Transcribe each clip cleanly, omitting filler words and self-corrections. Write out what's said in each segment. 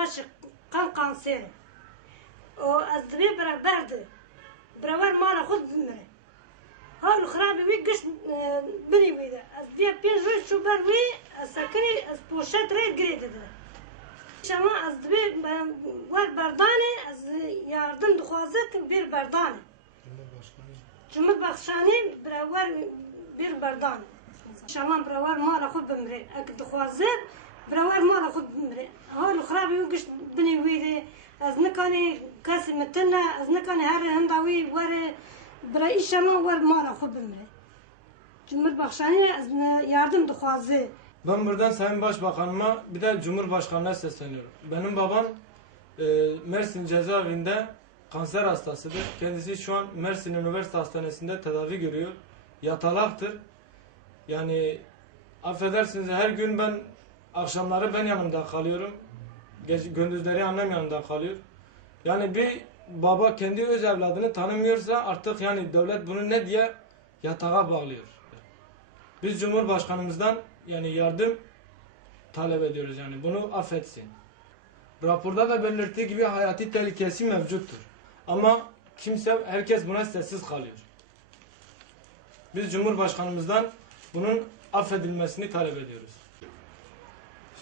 paşa kan kanseri. O az dibi beraberdi. Beraber mala khud bimre. Halu khrabi wi gish bini wida. Az diye pin roş şu ber wi sakri az poşet re giredi. Şama az dibi var berdane az yardım duhazet bir berdane. Cumhurbaşkanı beraber bir berdane. Şama beraber mala khud bimre. Ak duhazet beraber mala khud bimre. Halu khrabi wi gish bini wida. از نکنی کسی متنه از نکنی هر هنداوی وره برای شما ور مالا خود بمره. Cumhurbaşkanı az yardım duhazı. Ben buradan Sayın Başbakanıma bir de Cumhurbaşkanı'na sesleniyorum. Benim babam Mersin cezaevinde kanser hastasıdır. Kendisi şu an Mersin Üniversite Hastanesi'nde tedavi görüyor. Yatalaktır. Yani affedersiniz her gün ben akşamları ben yanımda kalıyorum. Gündüzleri annem yanında kalıyor. Yani bir baba kendi öz evladını tanımıyorsa artık yani devlet bunu ne diye yatağa bağlıyor. Biz Cumhurbaşkanımızdan yani yardım talep ediyoruz yani bunu affetsin. Raporda da belirttiği gibi hayati tehlikesi mevcuttur. Ama herkes buna sessiz kalıyor. Biz Cumhurbaşkanımızdan bunun affedilmesini talep ediyoruz.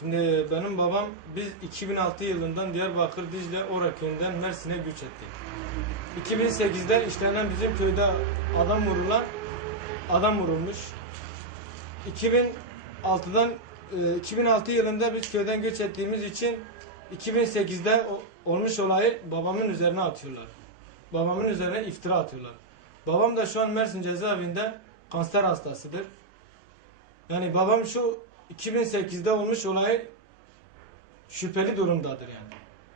Şimdi benim babam biz 2006 yılından Diyarbakır Dicle Orak köyünden Mersin'e göç ettik. 2008'de işlenen bizim köyde adam vurulmuş. 2006 yılında biz köyden göç ettiğimiz için 2008'de olmuş olayı babamın üzerine atıyorlar. Babamın üzerine iftira atıyorlar. Babam da şu an Mersin cezaevinde kanser hastasıdır. Yani babam şu 2008'de olmuş olay şüpheli durumdadır yani.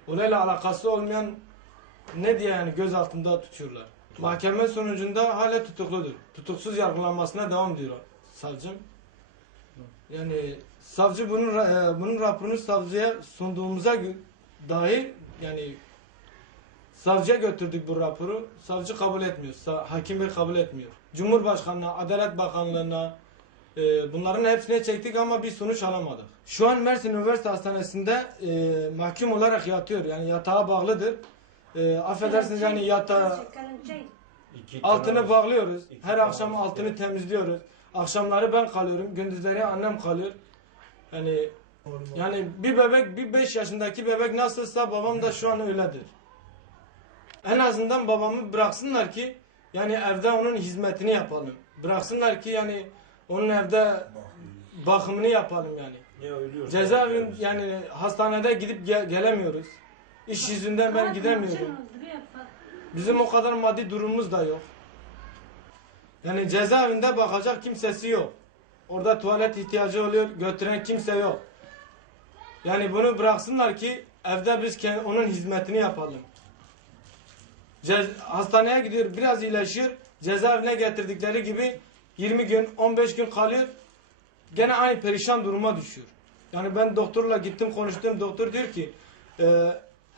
Olayla alakası olmayan ne diye yani göz altında tutuyorlar. Mahkeme sonucunda hala tutukludur. Tutuksuz yargılanmasına devam ediyor savcım. Yani savcı bunun raporunu savcıya sunduğumuza dahi yani savcıya götürdük bu raporu. Savcı kabul etmiyor. Hakim bey kabul etmiyor. Cumhurbaşkanına, Adalet Bakanlığı'na bunların hepsine çektik ama bir sonuç alamadık. Şu an Mersin Üniversite Hastanesi'nde mahkum olarak yatıyor. Yani yatağa bağlıdır. Affedersiniz yani altını bağlıyoruz. Her akşam altını temizliyoruz. Akşamları ben kalıyorum. Gündüzleri annem kalıyor. Yani bir bebek, bir 5 yaşındaki bebek nasılsa babam da şu an öyledir. En azından babamı bıraksınlar ki yani evde onun hizmetini yapalım. Bıraksınlar ki yani onun evde bakımını yapalım yani. Cezaevin yani hastanede gidip gelemiyoruz. İş yüzünden ben gidemiyorum. Bizim o kadar maddi durumumuz da yok. Yani cezaevinde bakacak kimsesi yok. Orada tuvalet ihtiyacı oluyor, götüren kimse yok. Yani bunu bıraksınlar ki evde biz onun hizmetini yapalım. Hastaneye gidiyor, biraz iyileşiyor. Cezaevine getirdikleri gibi 20 gün, 15 gün kalıyor. Gene aynı perişan duruma düşüyor. Yani ben doktorla gittim konuştum. Doktor diyor ki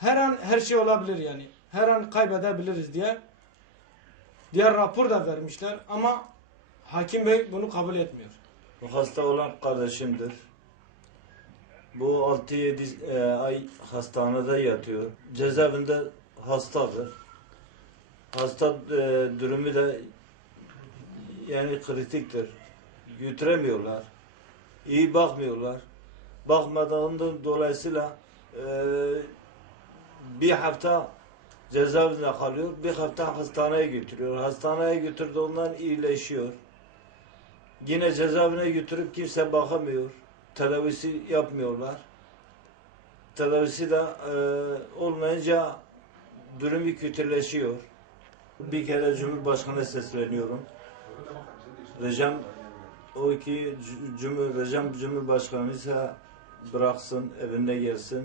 her an her şey olabilir yani. Her an kaybedebiliriz diye. Diğer rapor da vermişler ama hakim bey bunu kabul etmiyor. Bu hasta olan kardeşimdir. Bu 6-7 ay hastanede yatıyor. Cezaevinde hastadır. Hasta durumu da yani kritiktir. Götüremiyorlar. İyi bakmıyorlar. Bakmadığından dolayısıyla bir hafta cezaevinde kalıyor. Bir hafta hastaneye götürüyor. Hastaneye götürdüğünden iyileşiyor. Yine cezaevine götürüp kimse bakamıyor. Tedavisi yapmıyorlar. Tedavisi de olmayınca durumu kötüleşiyor. Bir kere Cumhurbaşkanı'na sesleniyorum. Recep Cumhurbaşkanı ise bıraksın, evine gelsin.